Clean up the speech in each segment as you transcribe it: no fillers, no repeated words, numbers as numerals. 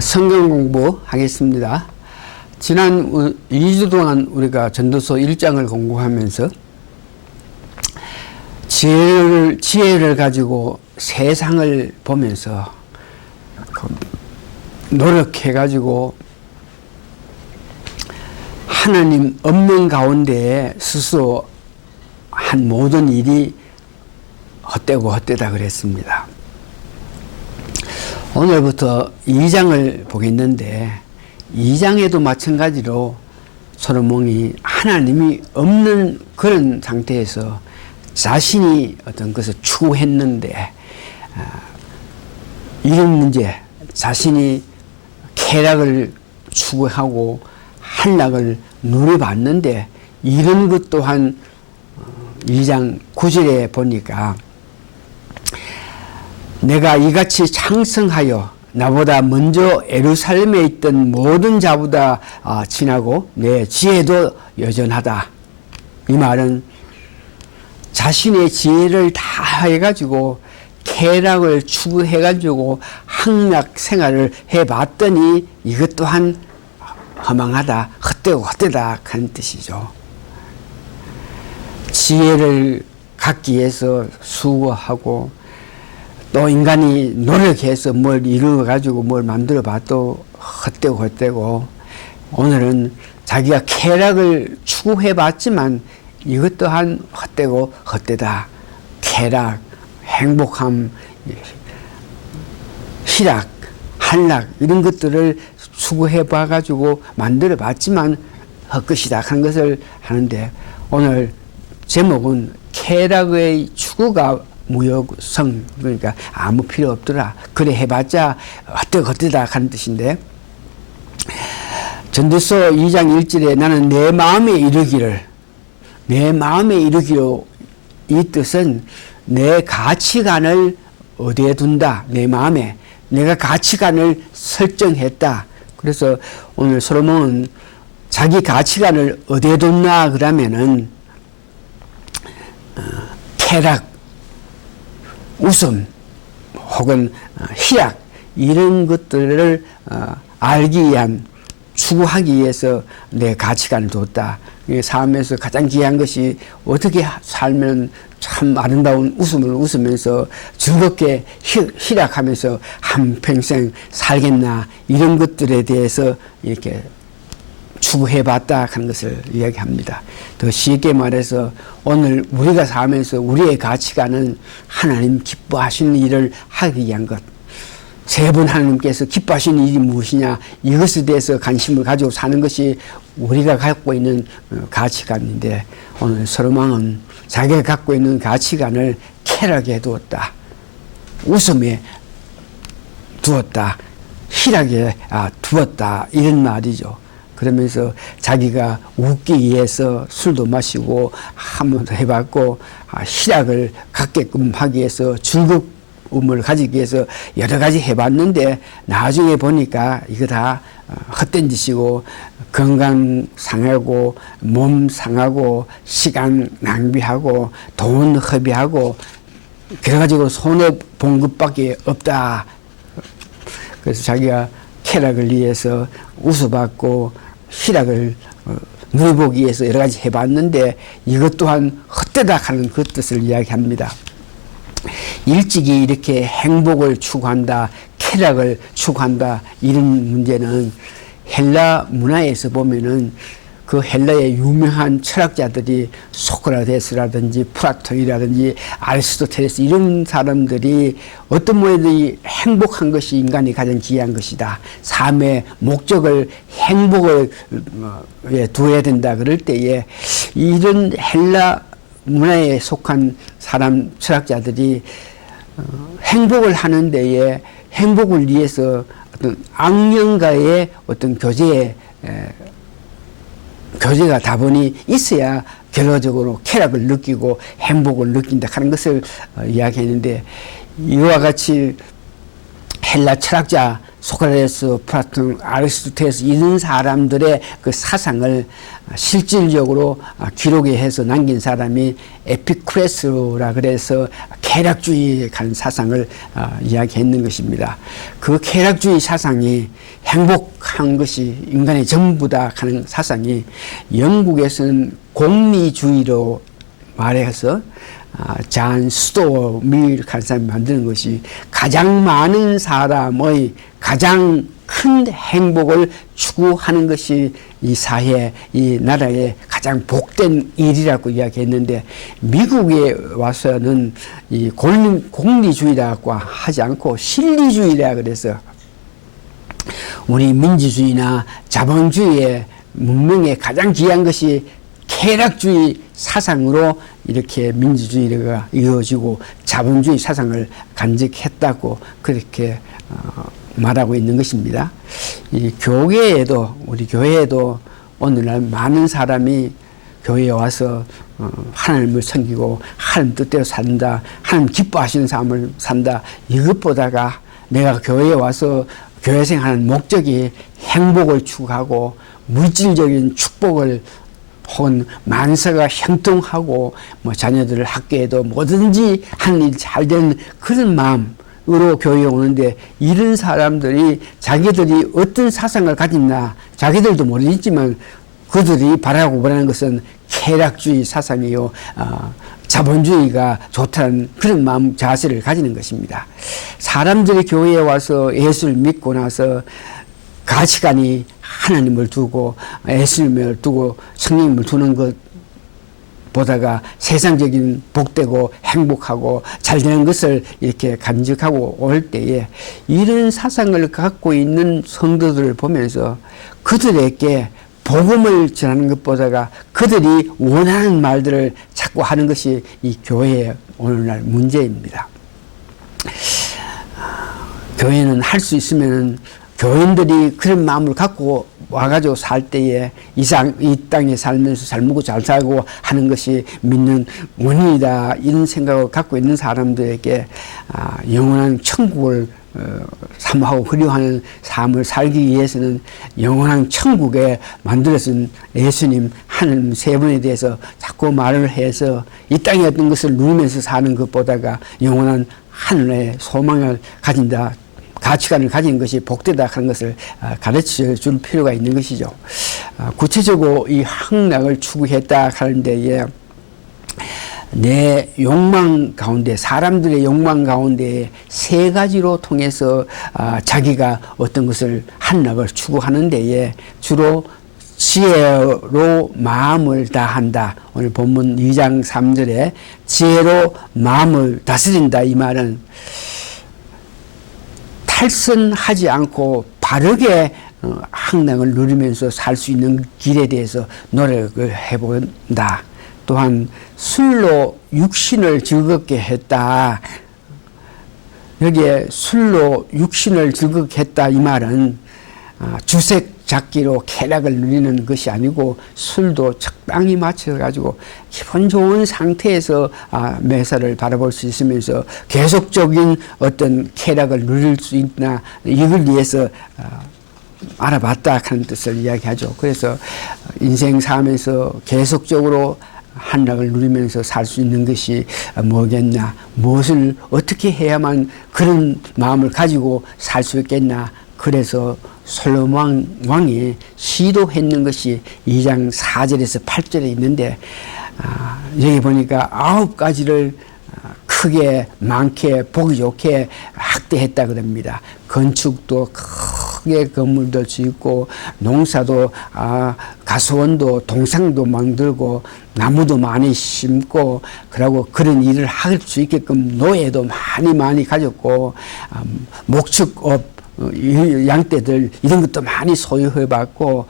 성경 공부하겠습니다. 지난 2주 동안 우리가 전도서 1장을 공부하면서 지혜를 가지고 세상을 보면서 노력해가지고 하나님 없는 가운데에 스스로 한 모든 일이 헛되고 헛되다 그랬습니다. 오늘부터 2장을 보겠는데 2장에도 마찬가지로 솔로몬이 하나님이 없는 그런 상태에서 자신이 어떤 것을 추구했는데 이런 문제, 자신이 쾌락을 추구하고 한락을 누려봤는데 이런 것 또한 2장 9절에 보니까 내가 이같이 창성하여 나보다 먼저 예루살렘에 있던 모든 자보다 지나고 내 지혜도 여전하다. 이 말은 자신의 지혜를 다 해가지고 쾌락을 추구해가지고 한락 생활을 해봤더니 이것 또한 허망하다, 헛되고 헛되다 하는 뜻이죠. 지혜를 갖기 위해서 수고하고 또 인간이 노력해서 뭘 이루어가지고 뭘 만들어봐도 헛되고 헛되고 오늘은 자기가 쾌락을 추구해봤지만 이것 또한 헛되고 헛되다. 쾌락, 행복함, 희락, 한락 이런 것들을 추구해봐가지고 만들어봤지만 헛것이다 하는 것을 하는데 오늘 제목은 쾌락의 추구가 무효성, 그러니까 아무 필요 없더라. 그래 해봤자 헛되고 헛되다 하는 뜻인데 전도서 2장 1절에 나는 내 마음에 이르기를 이 뜻은 내 가치관을 어디에 둔다. 내 마음에 내가 가치관을 설정했다. 그래서 오늘 솔로몬은 자기 가치관을 어디에 뒀나 그러면은 쾌락, 웃음 혹은 희락 이런 것들을 알기 위한 추구하기 위해서 내 가치관을 뒀다. 삶에서 가장 귀한 것이 어떻게 살면 참 아름다운 웃음을 웃으면서 즐겁게 희락하면서 한평생 살겠나 이런 것들에 대해서 이렇게 추구해봤다 하는 것을 이야기합니다. 더 쉽게 말해서 오늘 우리가 살면서 우리의 가치관은 하나님 기뻐하시는 일을 하기 위한 것. 세 번 하나님께서 기뻐하시는 일이 무엇이냐 이것에 대해서 관심을 가지고 사는 것이 우리가 갖고 있는 가치관인데 오늘 솔로몬은 자기가 갖고 있는 가치관을 쾌락에 두었다. 웃음에 두었다. 희락에 두었다. 이런 말이죠. 그러면서 자기가 웃기 위해서 술도 마시고 한번 해봤고 희락을 갖게끔 하기 위해서 즐거움을 가지기 위해서 여러 가지 해봤는데 나중에 보니까 이거 다 헛된 짓이고 건강 상하고 몸 상하고 시간 낭비하고 돈 허비하고 그래가지고 손해본 것밖에 없다. 그래서 자기가 쾌락을 위해서 웃어봤고 희락을 누려보기 위해서 여러 가지 해봤는데 이것 또한 헛되다 하는 그 뜻을 이야기합니다. 일찍이 이렇게 행복을 추구한다, 쾌락을 추구한다 이런 문제는 헬라 문화에서 보면은 그 헬라의 유명한 철학자들이 소크라테스라든지 플라톤이라든지 아리스토텔레스 이런 사람들이 어떤 모양이 행복한 것이 인간이 가장 귀한 것이다. 삶의 목적을 행복을 두어야 된다. 그럴 때에 이런 헬라 문화에 속한 사람 철학자들이 행복을 하는 데에 행복을 위해서 어떤 악령과의 어떤 교제가 다분히 있어야 결과적으로 쾌락을 느끼고 행복을 느낀다 하는 것을 이야기했는데 이와 같이 헬라 철학자 소크라테스, 플라톤, 아리스토텔레스 이런 사람들의 그 사상을 실질적으로 기록해서 남긴 사람이 에피쿠레스라 그래서 쾌락주의에 관한 사상을 이야기했는 것입니다. 그 쾌락주의 사상이 행복한 것이 인간의 전부다 하는 사상이 영국에서는 공리주의로 말해서 잔 스토어 밀한 사람이 만드는 것이 가장 많은 사람의 가장 큰 행복을 추구하는 것이 이 사회, 이 나라의 가장 복된 일이라고 이야기했는데 미국에 와서는 이 공리주의라고 하지 않고 실리주의라 그래서 우리 민주주의나 자본주의의 문명에 가장 귀한 것이 쾌락주의 사상으로 이렇게 민주주의가 이루어지고 자본주의 사상을 간직했다고 그렇게 말하고 있는 것입니다. 이 교회에도 우리 교회에도 오늘날 많은 사람이 교회에 와서 하나님을 섬기고 하나님 뜻대로 산다, 하나님 기뻐하시는 삶을 산다. 이것보다가 내가 교회에 와서 교회 생활하는 목적이 행복을 추구하고 물질적인 축복을 혹은 만사가 형통하고 뭐 자녀들을 학교에도 뭐든지 하는 일이 잘 되는 그런 마음으로 교회에 오는데 이런 사람들이 자기들이 어떤 사상을 가졌나 자기들도 모르겠지만 그들이 바라고 원하는 것은 쾌락주의 사상이요 자본주의가 좋다는 그런 마음 자세를 가지는 것입니다. 사람들이 교회에 와서 예수를 믿고 나서 가치관이 하나님을 두고 예수님을 두고 성령님을 두는 것보다가 세상적인 복되고 행복하고 잘 되는 것을 이렇게 간직하고 올 때에 이런 사상을 갖고 있는 성도들을 보면서 그들에게 복음을 전하는 것보다가 그들이 원하는 말들을 자꾸 하는 것이 이 교회의 오늘날 문제입니다. 교회는 할 수 있으면 교인들이 그런 마음을 갖고 와가지고 살 때에 이 땅에 살면서 잘 먹고 잘 살고 하는 것이 믿는 원인이다 이런 생각을 갖고 있는 사람들에게 영원한 천국을 사모하고 그리워하는 삶을 살기 위해서는 영원한 천국에 만들어진 예수님 하나님 세 분에 대해서 자꾸 말을 해서 이 땅에 어떤 것을 누리면서 사는 것보다가 영원한 하늘의 소망을 가진다, 가치관을 가진 것이 복되다 하는 것을 가르쳐 줄 필요가 있는 것이죠. 구체적으로 이 향락을 추구했다 하는 데에 내 욕망 가운데 사람들의 욕망 가운데 세 가지로 통해서 자기가 어떤 것을 한락을 추구하는 데에 주로 지혜로 마음을 다한다. 오늘 본문 2장 3절에 지혜로 마음을 다스린다 이 말은 탈선하지 않고 바르게 향락을 누리면서 살 수 있는 길에 대해서 노력을 해본다. 또한 술로 육신을 즐겁게 했다. 여기에 술로 육신을 즐겁게 했다 이 말은 주색 잡기로 쾌락을 누리는 것이 아니고 술도 적당히 맞춰가지고 기분 좋은 상태에서 매사를 바라볼 수 있으면서 계속적인 어떤 쾌락을 누릴 수 있나 이걸 위해서 알아봤다 하는 뜻을 이야기하죠. 그래서 인생 살면서 계속적으로 한락을 누리면서 살 수 있는 것이 뭐겠나, 무엇을 어떻게 해야만 그런 마음을 가지고 살 수 있겠나. 그래서 솔로몬 왕이 시도했는 것이 2장 4절에서 8절에 있는데 여기 보니까 9가지를 크게 많게 보기 좋게 확대했다 그럽니다. 건축도 크게 건물도 짓고 농사도 가수원도 동상도 만들고 나무도 많이 심고 그러고 그런 일을 할 수 있게끔 노예도 많이 가졌고 목축업 양떼들 이런 것도 많이 소유해봤고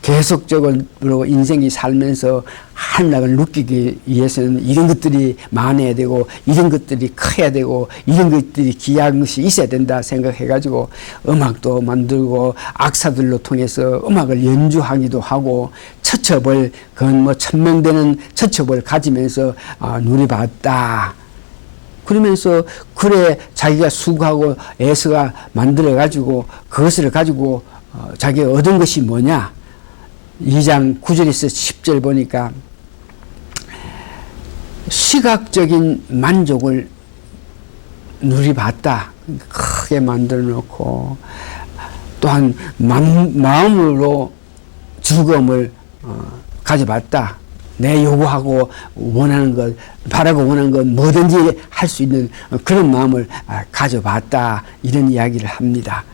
계속적으로 인생이 살면서 한락을 느끼기 위해서는 이런 것들이 많아야 되고 이런 것들이 커야 되고 이런 것들이 귀한 것이 있어야 된다 생각해가지고 음악도 만들고 악사들로 통해서 음악을 연주하기도 하고 처첩을 그건 뭐 1000명 되는 처첩을 가지면서 누려봤다. 그러면서 그래 자기가 수고하고 애써가 만들어 가지고 그것을 가지고 자기가 얻은 것이 뭐냐? 2장 9절에서 10절 보니까 시각적인 만족을 누리봤다. 크게 만들어 놓고 또한 마음으로 즐거움을 가져봤다. 내 요구하고 원하는 것, 바라고 원하는 것 뭐든지 할 수 있는 그런 마음을 가져봤다. 이런 이야기를 합니다.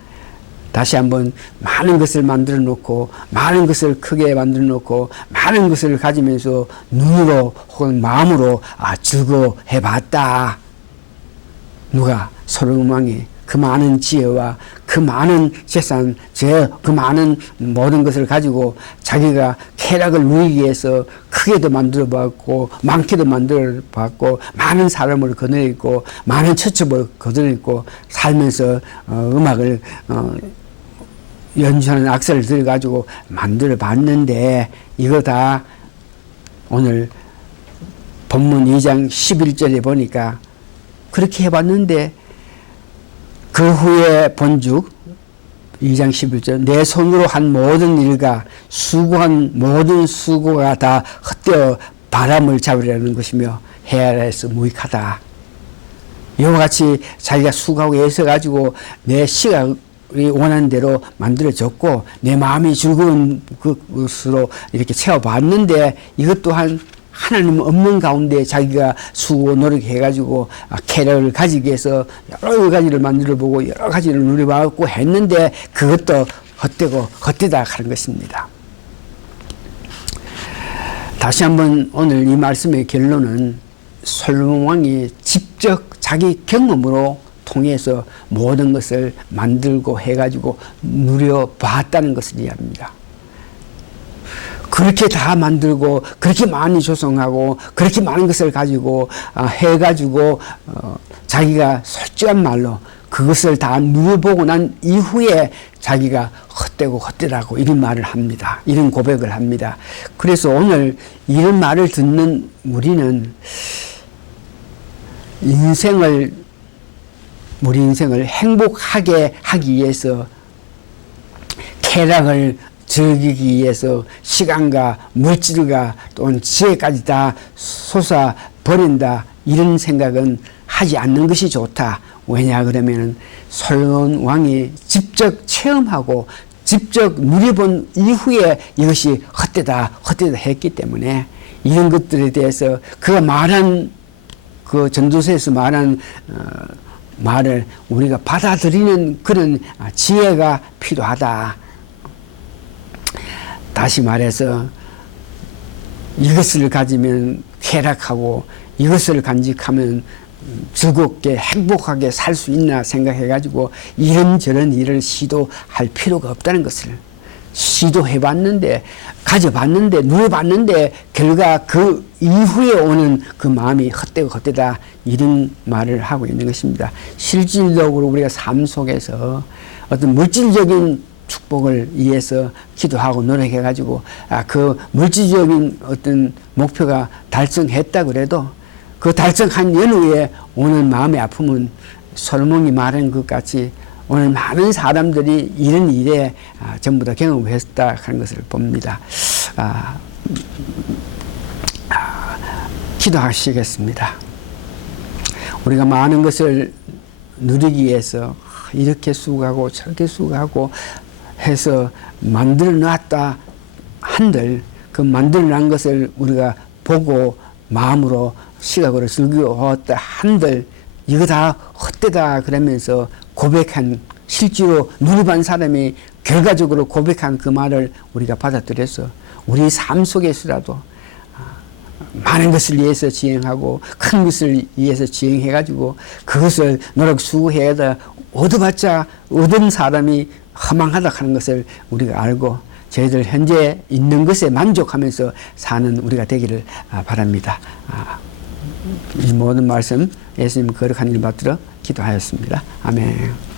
다시 한번 많은 것을 만들어 놓고 많은 것을 크게 만들어 놓고 많은 것을 가지면서 눈으로 혹은 마음으로 즐거워해 봤다. 누가? 솔로몬 왕이 그 많은 지혜와 그 많은 재산, 그 많은 모든 것을 가지고 자기가 쾌락을 누리기 위해서 크게도 만들어 봤고 많게도 만들어 봤고 많은 사람을 거느리고 많은 처첩을 거느리고 살면서 음악을 연주하는 악셀을 들어가지고 만들어 봤는데 이거 다 오늘 본문 2장 11절에 보니까 그렇게 해봤는데 그 후에 본즉 2장 11절 내 손으로 한 모든 일과 수고한 모든 수고가 다 헛되어 바람을 잡으려는 것이며 해 아래에서 무익하다. 이와 같이 자기가 수고하고 애써가지고 내 시각이 원하는 대로 만들어졌고 내 마음이 즐거운 그것으로 이렇게 채워봤는데 이것 또한 하나님 없는 가운데 자기가 수고 노력해가지고 쾌락을 가지기 위해서 여러 가지를 만들어보고 여러 가지를 누려봤고 했는데 그것도 헛되고 헛되다 하는 것입니다. 다시 한번 오늘 이 말씀의 결론은 솔로몬 왕이 직접 자기 경험으로 통해서 모든 것을 만들고 해가지고 누려봤다는 것을 이해합니다. 그렇게 다 만들고 그렇게 많이 조성하고 그렇게 많은 것을 가지고 해가지고 자기가 솔직한 말로 그것을 다 누려보고 난 이후에 자기가 헛되고 헛되다고 이런 말을 합니다. 이런 고백을 합니다. 그래서 오늘 이런 말을 듣는 우리는 우리 인생을 행복하게 하기 위해서 쾌락을 즐기기 위해서 시간과 물질과 또는 지혜까지 다 쏟아 버린다 이런 생각은 하지 않는 것이 좋다. 왜냐 그러면 솔로몬 왕이 직접 체험하고 직접 누려본 이후에 이것이 헛되다 했기 때문에 이런 것들에 대해서 그가 말한 그 전도서에서 말한 말을 우리가 받아들이는 그런 지혜가 필요하다. 다시 말해서 이것을 가지면 쾌락하고 이것을 간직하면 즐겁게 행복하게 살 수 있나 생각해가지고 이런저런 일을 시도할 필요가 없다는 것을 시도해봤는데 가져봤는데 누려봤는데 결과 그 이후에 오는 그 마음이 헛되고 헛되다 이런 말을 하고 있는 것입니다. 실질적으로 우리가 삶 속에서 어떤 물질적인 축복을 위해서 기도하고 노력해가지고 그 물질적인 어떤 목표가 달성했다 그래도 그 달성한 연후에 오는 마음의 아픔은 솔로몬이 말한 것 같이 오늘 많은 사람들이 이런 일에 전부 다 경험했다 하는 것을 봅니다. 기도하시겠습니다. 우리가 많은 것을 누리기 위해서 이렇게 수고하고 저렇게 수고하고 해서 만들어 놨다 한들 그 만들어 난 것을 우리가 보고 마음으로 시각으로 즐거웠다 한들 이거 다 헛되다 그러면서 고백한 실제로 누려본 사람이 결과적으로 고백한 그 말을 우리가 받아들여서 우리 삶 속에서라도 많은 것을 위해서 지행하고 큰 것을 위해서 지행해가지고 그것을 노력 수고해야 얻어봤자 얻은 사람이 허망하다 하는 것을 우리가 알고 저희들 현재 있는 것에 만족하면서 사는 우리가 되기를 바랍니다. 이 모든 말씀 예수님 거룩한 일 받들어 기도하였습니다. 아멘.